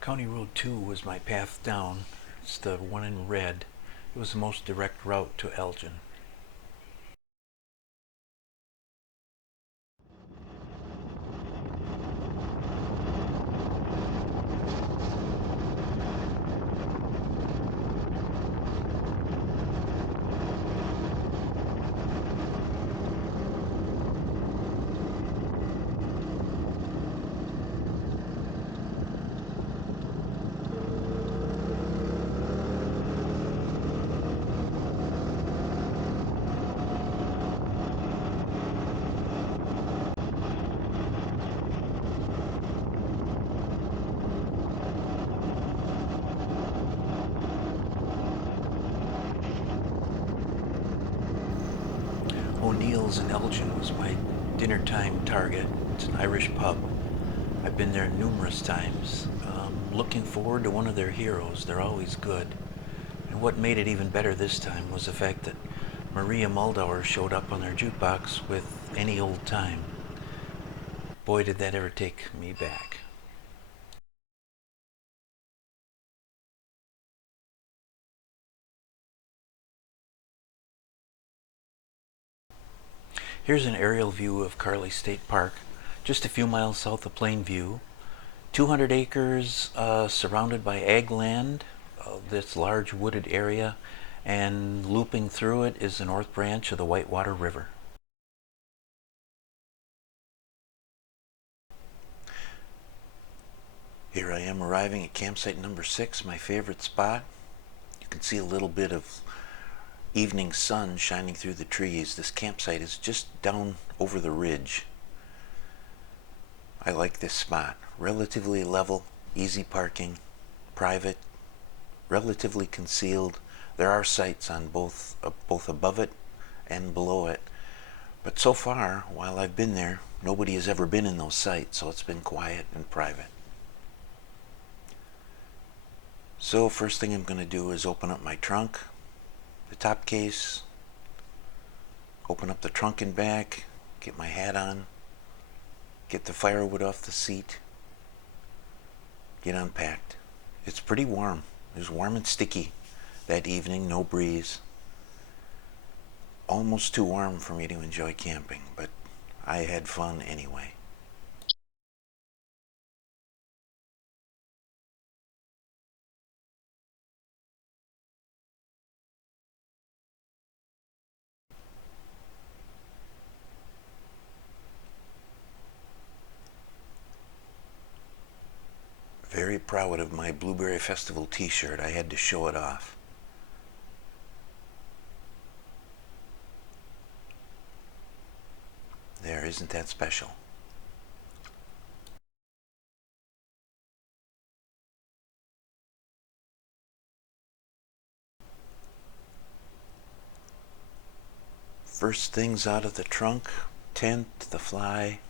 County Road 2 was my path down. It's the one in red. It was the most direct route to Elgin. O'Neill's in Elgin was my dinner time target. It's an Irish pub. I've been there numerous times. Looking forward to one of their heroes. They're always good. And what made it even better this time was the fact that Maria Muldaur showed up on their jukebox with Any Old Time. Boy, did that ever take me back. Here's an aerial view of Carley State Park, just a few miles south of Plainview. 200 acres surrounded by ag land, this large wooded area, and looping through it is the North Branch of the Whitewater River. Here I am arriving at campsite number 6, my favorite spot. You can see a little bit of evening sun shining through the trees. This campsite is just down over the ridge. I like this spot. Relatively level, easy parking, private, relatively concealed. There are sites on both above it and below it. But so far, while I've been there, nobody has ever been in those sites, so it's been quiet and private. So first thing I'm going to do is open up my trunk, the top case, open up the trunk and back, get my hat on, get the firewood off the seat, get unpacked. It's pretty warm. It was warm and sticky that evening, no breeze. Almost too warm for me to enjoy camping, but I had fun anyway. Very proud of my Blueberry Festival t-shirt. I had to show it off. There, isn't that special? First things out of the trunk, tent, the fly,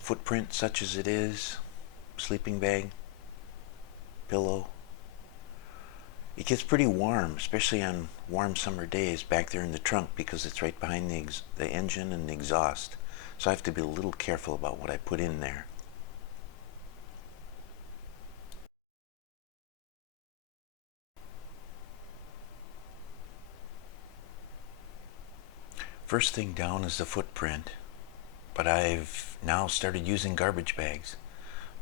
footprint such as it is, sleeping bag, pillow. It gets pretty warm, especially on warm summer days back there in the trunk because it's right behind the engine and the exhaust. So I have to be a little careful about what I put in there. First thing down is the footprint, but I've now started using garbage bags.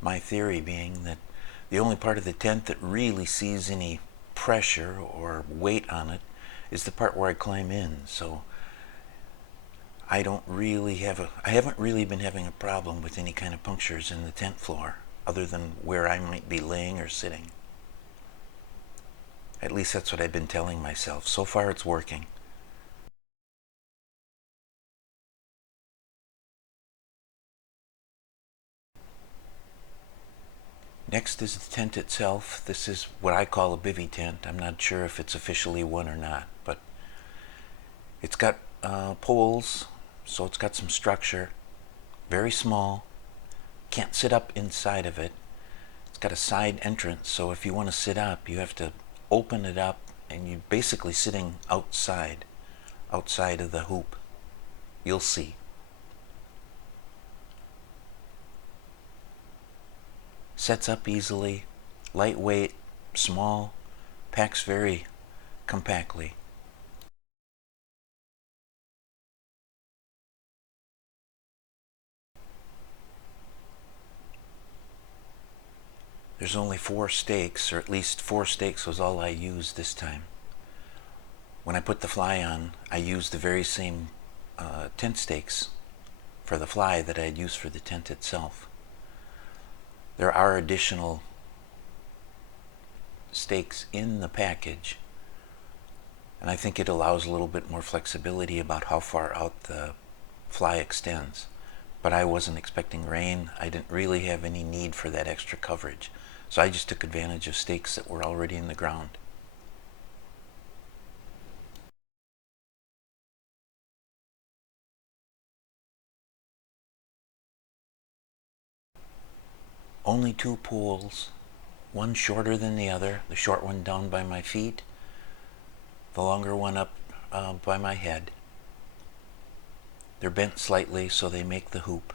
My theory being that the only part of the tent that really sees any pressure or weight on it is the part where I climb in. So I haven't really been having a problem with any kind of punctures in the tent floor other than where I might be laying or sitting. At least that's what I've been telling myself. So far it's working. Next is the tent itself. This is what I call a bivy tent. I'm not sure if it's officially one or not, but it's got poles, so it's got some structure. Very small. Can't sit up inside of it. It's got a side entrance, so if you want to sit up, you have to open it up, and you're basically sitting outside of the hoop. You'll see. Sets up easily, lightweight, small, packs very compactly. There's only 4 stakes, or at least 4 stakes was all I used this time. When I put the fly on, I used the very same tent stakes for the fly that I'd used for the tent itself. There are additional stakes in the package, and I think it allows a little bit more flexibility about how far out the fly extends. But I wasn't expecting rain. I didn't really have any need for that extra coverage, so I just took advantage of stakes that were already in the ground. Only 2 poles, one shorter than the other, the short one down by my feet, the longer one up by my head. They're bent slightly so they make the hoop.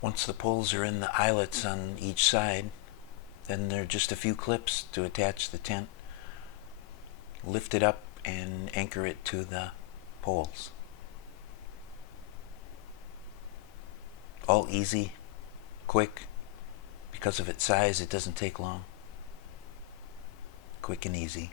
Once the poles are in the eyelets on each side, then there are just a few clips to attach the tent, lift it up, and anchor it to the poles. All easy, quick. Because of its size, it doesn't take long. Quick and easy.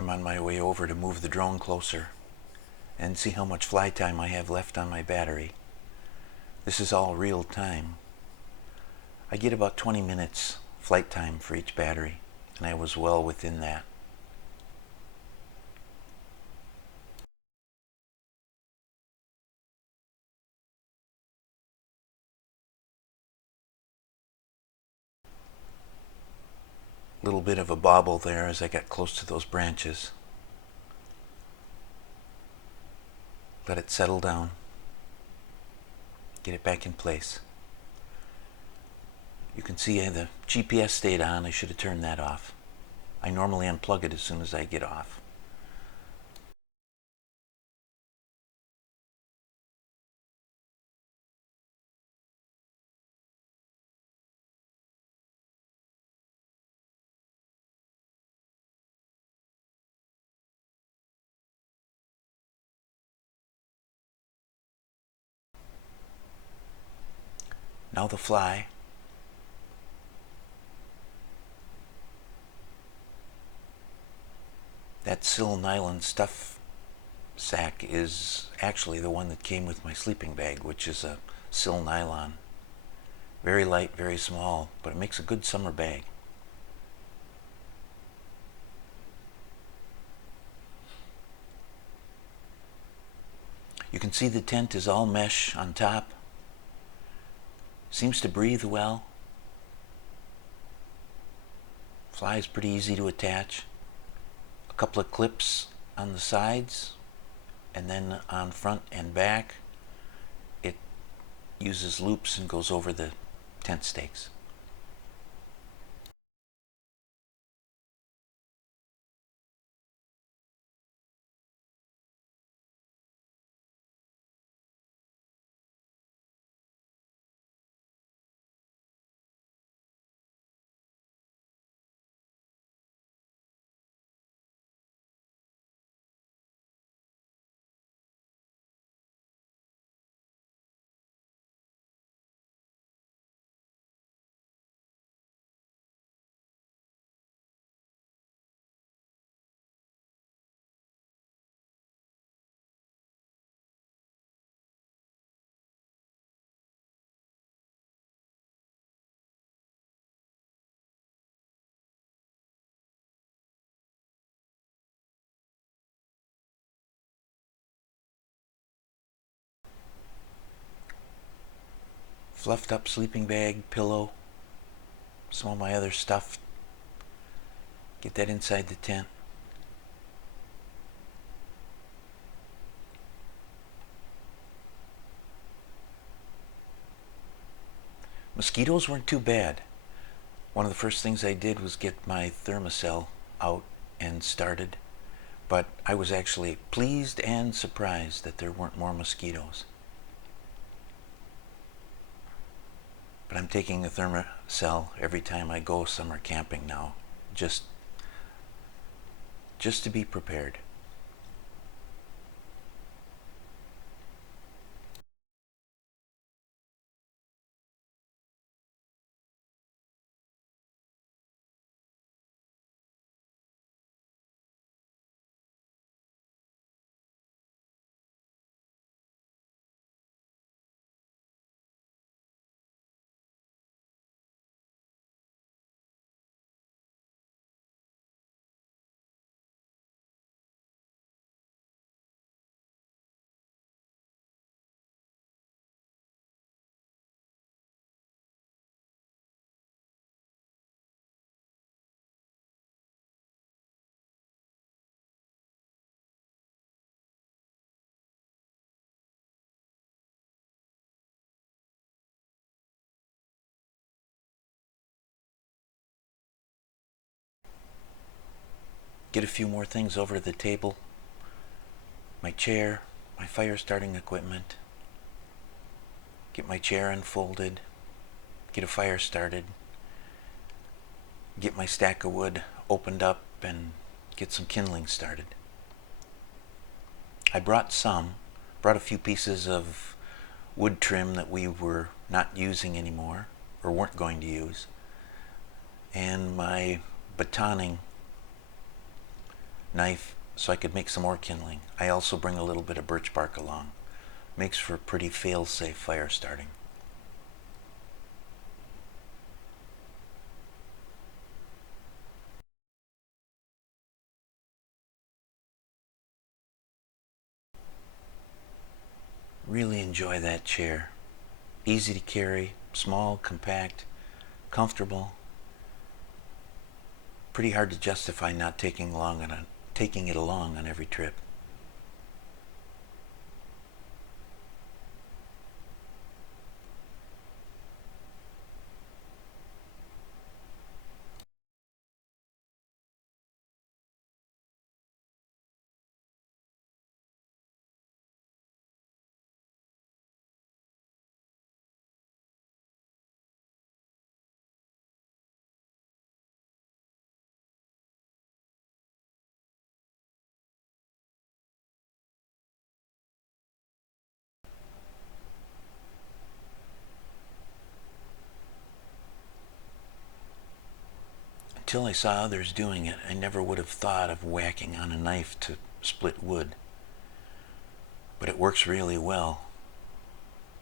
I'm on my way over to move the drone closer and see how much fly time I have left on my battery. This is all real time. I get about 20 minutes flight time for each battery, and I was well within that. Little bit of a bobble there as I got close to those branches. Let it settle down. Get it back in place. You can see the GPS stayed on. I should have turned that off. I normally unplug it as soon as I get off. Now the fly. That sil nylon stuff sack is actually the one that came with my sleeping bag, which is a sil nylon. Very light, very small, but it makes a good summer bag. You can see the tent is all mesh on top. Seems to breathe well. Fly is pretty easy to attach. A couple of clips on the sides, and then on front and back it uses loops and goes over the tent stakes. fluffed up sleeping bag, pillow, some of my other stuff. Get that inside the tent. Mosquitoes weren't too bad. One of the first things I did was get my thermocell out and started, but I was actually pleased and surprised that there weren't more mosquitoes. But I'm taking a thermocell every time I go summer camping now, just to be prepared. Get a few more things over to the table. My chair, my fire starting equipment. Get my chair unfolded. Get a fire started. Get my stack of wood opened up and get some kindling started. I brought a few pieces of wood trim that we were not using anymore or weren't going to use, and my batoning knife so I could make some more kindling. I also bring a little bit of birch bark along. Makes for a pretty fail-safe fire starting. Really enjoy that chair. Easy to carry, small, compact, comfortable. Pretty hard to justify not taking it along on every trip. Until I saw others doing it, I never would have thought of whacking on a knife to split wood. But it works really well.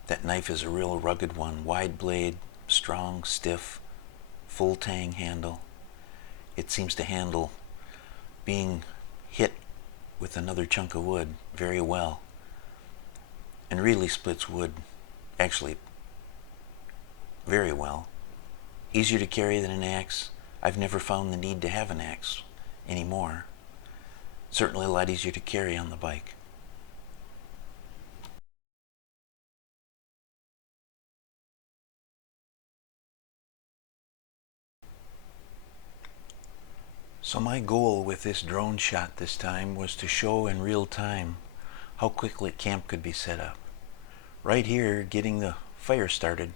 That knife is a real rugged one, wide blade, strong, stiff, full tang handle. It seems to handle being hit with another chunk of wood very well, and really splits wood actually very well. Easier to carry than an axe. I've never found the need to have an axe anymore. Certainly a lot easier to carry on the bike. So my goal with this drone shot this time was to show in real time how quickly camp could be set up. Right here, getting the fire started,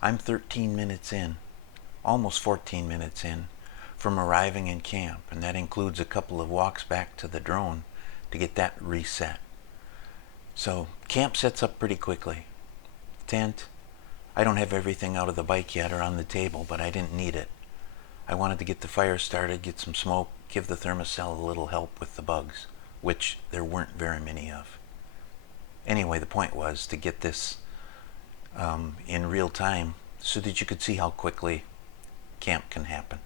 I'm 13 minutes in, almost 14 minutes in, from arriving in camp, and that includes a couple of walks back to the drone to get that reset. So camp sets up pretty quickly. Tent, I don't have everything out of the bike yet or on the table, but I didn't need it. I wanted to get the fire started, get some smoke, give the thermocell a little help with the bugs, which there weren't very many of. Anyway, the point was to get this in real time so that you could see how quickly camp can happen.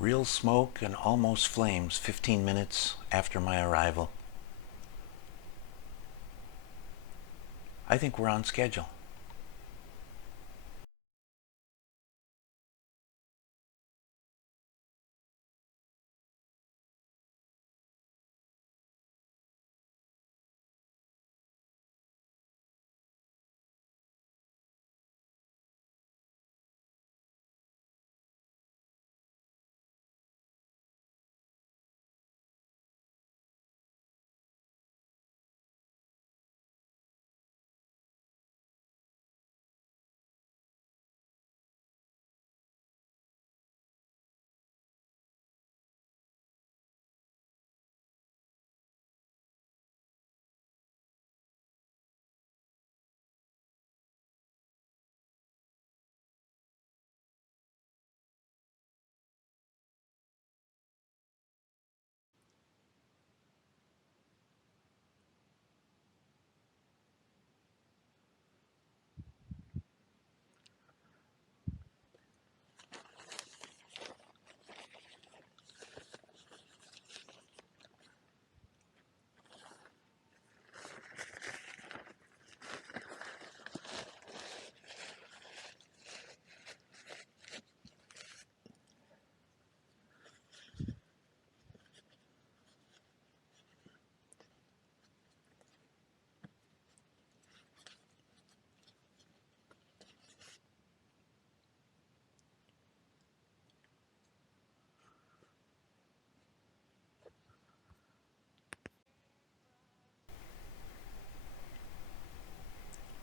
Real smoke and almost flames 15 minutes after my arrival. I think we're on schedule.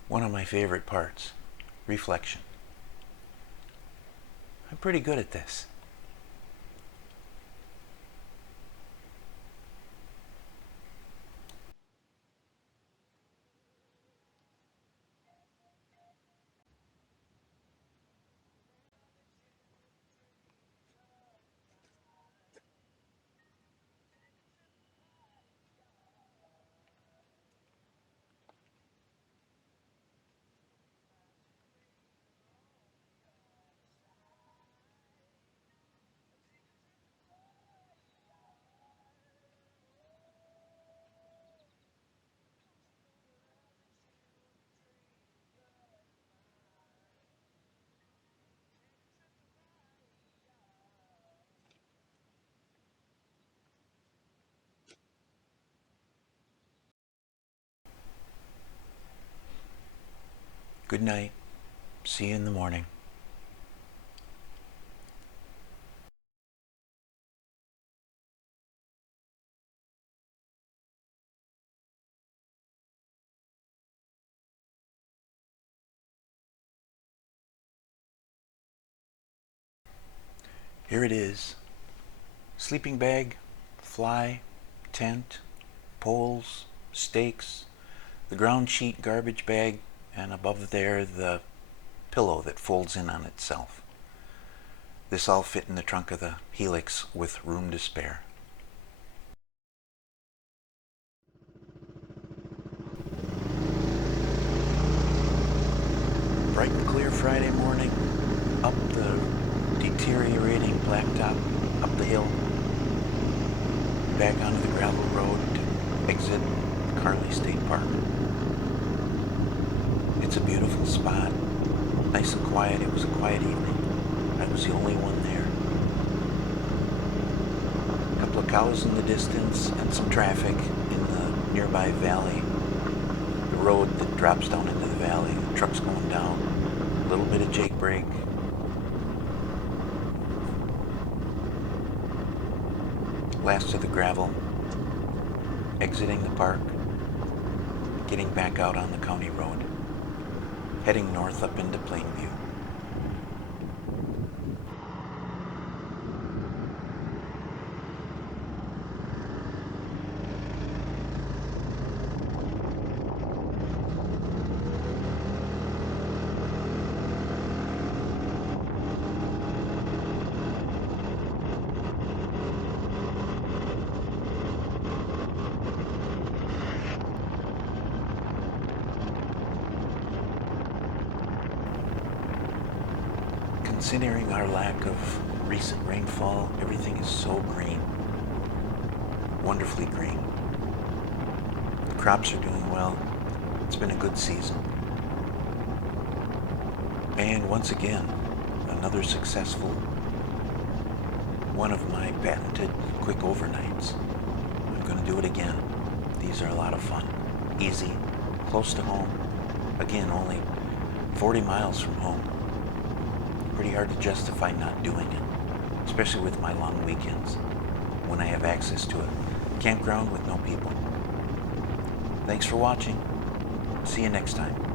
One of my favorite parts, reflection. I'm pretty good at this. Good night. See you in the morning. Here it is. Sleeping bag, fly, tent, poles, stakes, the ground sheet garbage bag, and above there the pillow that folds in on itself. This all fit in the trunk of the Helix with room to spare. Bright and clear Friday morning, up the deteriorating blacktop, up the hill, back onto the gravel road to exit Carley State Park. It's a beautiful spot, nice and quiet. It was a quiet evening. I was the only one there. A couple of cows in the distance and some traffic in the nearby valley. The road that drops down into the valley, the trucks going down, a little bit of Jake brake. Last of the gravel, exiting the park, getting back out on the county road, heading north up into Plainview. Considering our lack of recent rainfall. Everything is so green, wonderfully green. The crops are doing well. It's been a good season. And once again, another successful one of my patented quick overnights. I'm going to do it again. These are a lot of fun. Easy, close to home. Again, only 40 miles from home. Pretty hard to justify not doing it, especially with my long weekends when I have access to a campground with no people. Thanks for watching. See you next time.